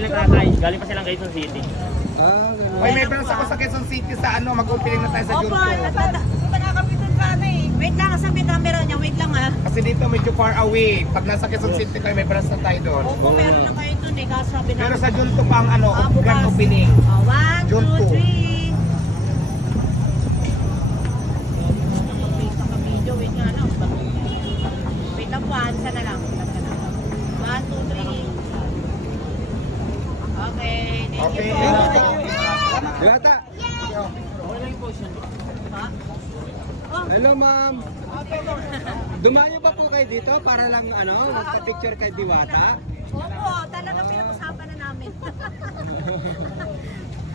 nagkakay. Galing pa silang Quezon City. May branch ako sa Quezon City sa ano, mag-opening na tayo sa Opo, Junto. nagkakapitan ka na eh. Wait lang, asan may camera niya? Wait lang ha. Kasi dito medyo far away. Pag nasa Quezon City kayo, may branch na tayo doon. Opo, meron na kayo dun eh. Kaso sabi na. Pero sa Junto pa ang ano, bukas. grand opening. 1, 2, Junto. 3. Mag-face ka video. Wait nga lang. Wait lang po, ansa na lang. 1, 2, 3. Okay, thank you Okay. po. Diwata. Ha? Oh, Hello ma'am. Dumayo ba po kayo dito para lang magpa-picture kay Diwata? opo, talaga pinag-usapan na namin.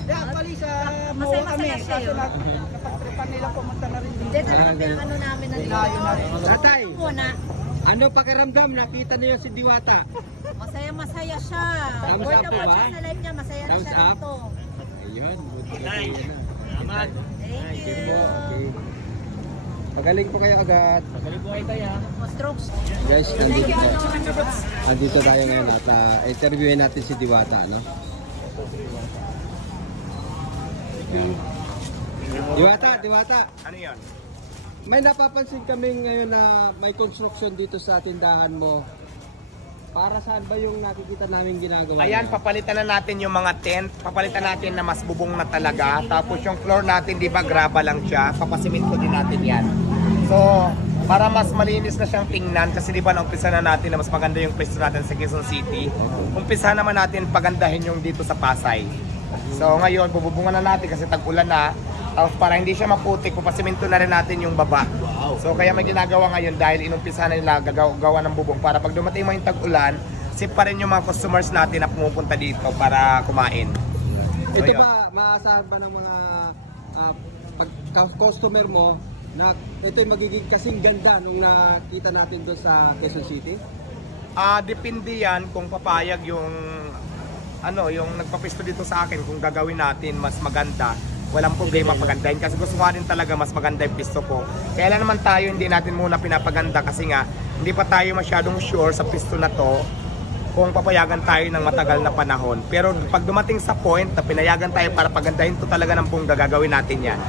Actually sa Masaya MOA kami, siya kaso yun. napagtripan nila pumunta na rin dito. Hindi, talaga pinag-ano namin na dito. Layo na rin. Tatay, Muna, ano pakiramdam? Nakita niyo si Diwata? masaya siya. Thumbs Boy up na po boy ba? siya sa life niya, masaya na Thumbs siya up? rito. Ayun, buti na Nay. yun na. Salamat. Thank you. Okay. Pagaling po kayo agad. Pagaling buhay tayo. Oh, strokes. Guys, andito tayo ngayon at interviewin natin si Diwata, no? Diwata. Ano yan? May napapansin kami ngayon na may construction dito sa tindahan mo. Para saan ba yung nakikita namin ginagawa? Ayan, papalitan na natin yung mga tent. Papalitan natin na mas bubong na talaga. Tapos yung floor natin, di ba, graba lang siya. Papasiminto din natin yan. So, para mas malinis na siyang tingnan, kasi di ba naumpisa na natin na mas maganda yung pwesto natin sa Quezon City. Umpisa naman natin pagandahin yung dito sa Pasay. So ngayon, bububungan na natin kasi tag-ulan na. Tapos para hindi siya maputik, papasiminto na rin natin yung baba. So kaya may ginagawa ngayon dahil inumpisa na nila gagawa ng bubong para pag dumating mo yung tag-ulan, safe pa rin yung mga customers natin na pumupunta dito para kumain. So, Ito yun. ba, maasahan ba ng mga customer mo na ito'y magiging kasing ganda nung nakita natin doon sa Quezon City? Depende yan kung papayag yung yung nagpapisto dito sa akin kung gagawin natin mas maganda. Walang problema pagandahin kasi gusto ko rin talaga mas maganda yung pisto ko. Kaya lang naman tayo hindi natin muna pinapaganda kasi nga hindi pa tayo masyadong sure sa pisto na to kung papayagan tayo ng matagal na panahon. Pero pag dumating sa point na pinayagan tayo para pagandahin to talaga ng buong gagawin natin yan.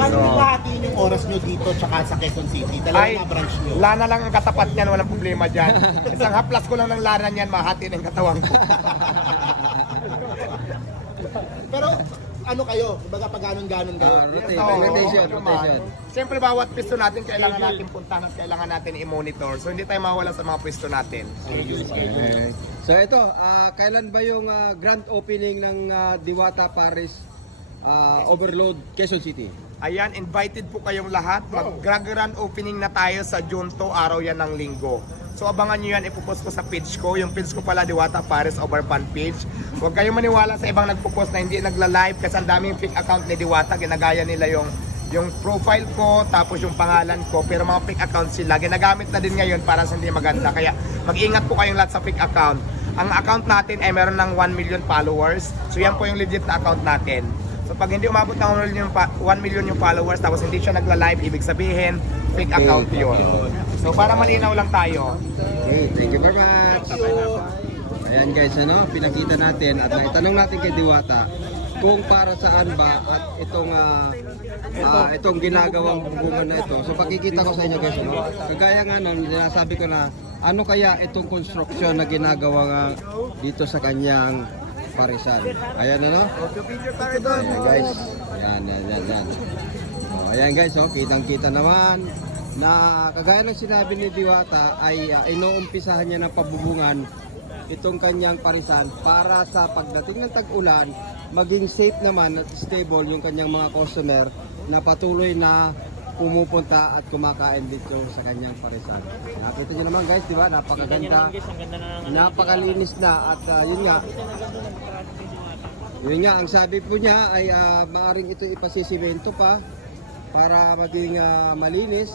Paano nyo hahatiin yung oras nyo dito tsaka sa Quezon City? Dalawa na branch nyo. Lana lang ang katapat niyan, walang problema dyan. Isang haplas ko lang ng lana niyan, mahati ng katawan ko. Pero ano kayo? Kumbaga pag ganon-ganon kayo. Rotation. Siyempre bawat pisto natin kailangan natin puntahan at kailangan natin i-monitor. So hindi tayo mawala sa mga pisto natin. Okay. So ito, kailan ba yung grand opening ng Diwata Paris Overload Quezon City? Ayan, invited po kayong lahat. Mag-grand opening na tayo sa Junto, araw yan ng linggo. So abangan nyo yan, ipopost ko sa page ko. Yung page ko pala, Diwata Paris Overfan page. Huwag kayong maniwala sa ibang nagpo-post na hindi nagla-live kasi ang daming fake account ni Diwata. Ginagaya nila yung profile ko, tapos yung pangalan ko. Pero mga fake account sila, ginagamit na din ngayon para sa hindi maganda. Kaya mag-ingat po kayong lahat sa fake account. Ang account natin ay meron ng 1 million followers. So yan po yung legit na account natin. So pag hindi umabot ng 1 million yung followers tapos hindi siya nagla-live, ibig sabihin fake account yun. So para malinaw lang tayo. Okay, thank you very much. Ayan guys, pinakita natin at naitanong natin kay Diwata kung para saan ba at itong ginagawang bubungan na ito. So pakikita ko sa inyo guys, kagaya nga nun, sinasabi ko na ano kaya itong construction na ginagawa nga dito sa kanyang Parisan. Ayan Ayan guys. Ayan. So, ayan guys, kitang-kita naman na kagaya ng sinabi ni Diwata ay inuumpisahan niya ng pabubungan itong kanyang parisan para sa pagdating ng tag-ulan maging safe naman at stable yung kanyang mga customer na patuloy na pumupunta at kumakain dito sa kanyang parisan. Nakita niyo naman guys, di ba? Napakaganda. Napakalinis na at yun nga, ang sabi po niya ay maaring ito ipasisimento pa para maging malinis.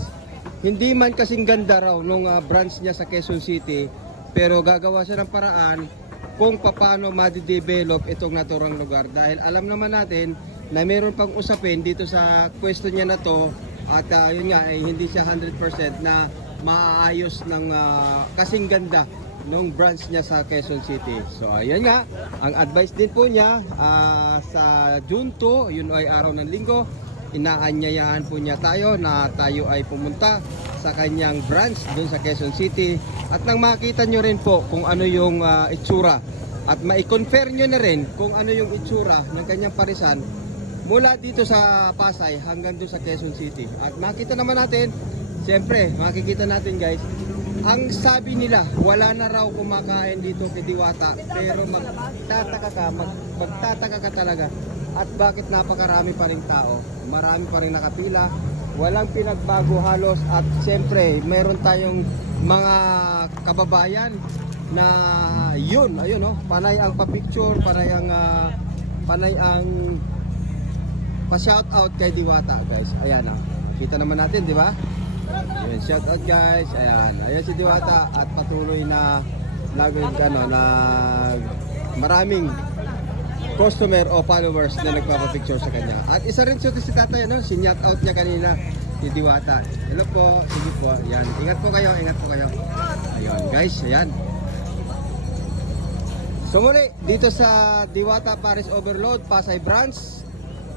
Hindi man kasing ganda raw nung branch niya sa Quezon City, pero gagawa siya ng paraan kung paano ma-develop itong naturang lugar. Dahil alam naman natin na meron pang usapin dito sa question niya na to at yun nga, ay hindi siya 100% na maaayos ng kasing ganda nung branch niya sa Quezon City. So ayan nga, ang advice din po niya sa June 2, yun ay araw ng linggo, inaanyayahan po niya tayo na tayo ay pumunta sa kanyang branch dun sa Quezon City at nang makita nyo rin po kung ano yung itsura at mai-confirm nyo na rin kung ano yung itsura ng kanyang parisan mula dito sa Pasay hanggang dun sa Quezon City. At makita naman natin, siyempre makikita natin guys, ang sabi nila wala na raw kumakain dito kay Diwata, pero magtataka ka talaga at bakit napakarami pa ring tao, marami pa ring nakapila, walang pinagbago halos. At siyempre meron tayong mga kababayan na yun, ayun oh, panay ang pa-picture, panay ang pa-shout out kay Diwata guys. Ayan ah, kita naman natin, di ba? Ayan, shout out guys. Ayan si Diwata at patuloy na maraming customer o followers na nagpapapicture sa kanya. At isa rin si tatay, no? Sinyat out niya kanina si Diwata. Hello po, sige po. Ayan, ingat po kayo. Ayan guys, ayan. So muli, dito sa Diwata Paris Overload, Pasay Branch.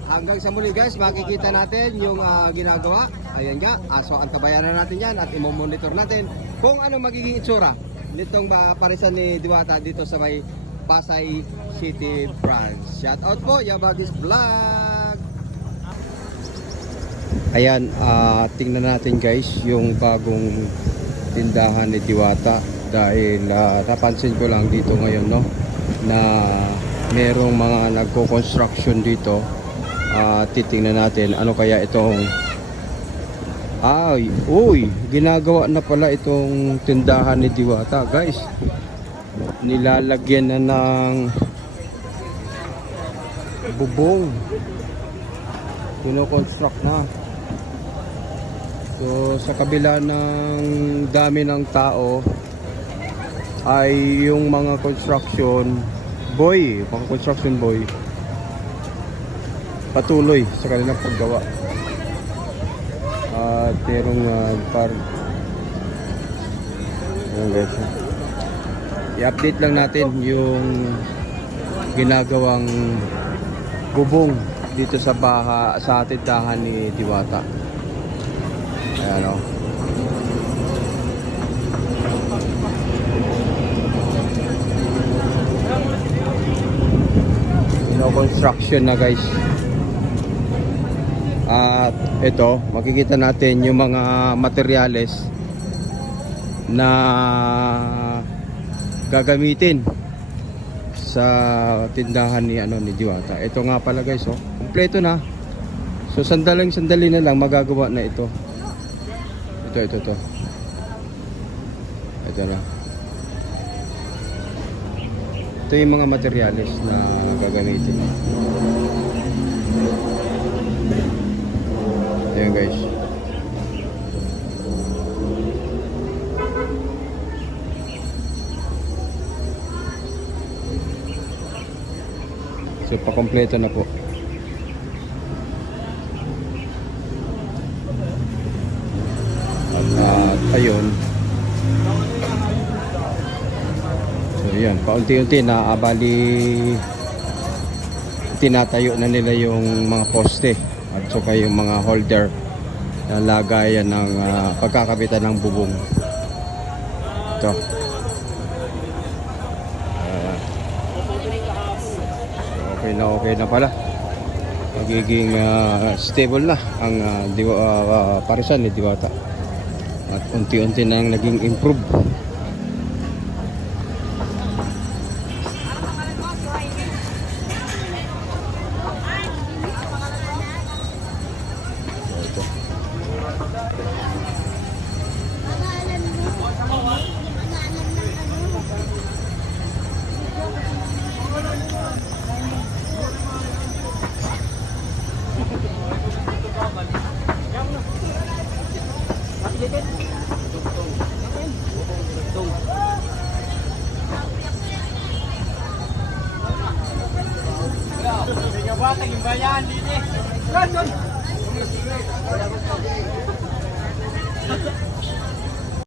Hanggang sa muli guys, makikita natin yung ginagawa. Ayan nga, so antabayan na natin yan at imomonitor natin kung anong magiging itsura nitong parisan ni Diwata dito sa may Pasay City Branch. Shout out po, Yabagis Vlog! Ayan, tingnan natin guys yung bagong tindahan ni Diwata dahil napansin ko lang dito ngayon, no, na merong mga nagko-construction dito. Titingnan natin ano kaya itong ginagawa na pala itong tindahan ni Diwata guys. Nilalagyan na ng bubong, kino-construct na. So sa kabila ng dami ng tao ay yung mga construction boy patuloy sa kanilang paggawa. At merong i-update lang natin yung ginagawang bubong dito sa tindahan ni Diwata. Ayan o. Construction na guys. At ito, makikita natin yung mga materyales na gagamitin sa tindahan ni Diwata. Ito nga pala guys, oh, kompleto na. So sandali na lang magagawa na ito. Ito na. Ito yung mga materyales na gagamitin. Ayan guys. So pakompleto na po. At ayun. So yan, paunti-unti na tinatayo na nila yung mga poste at saka yung mga holder na lagayan ng pagkakabitan ng bubong. Ito. Okay na pala. Magiging stable na ang parisan ni Diwata. At unti-unti nang naging improve.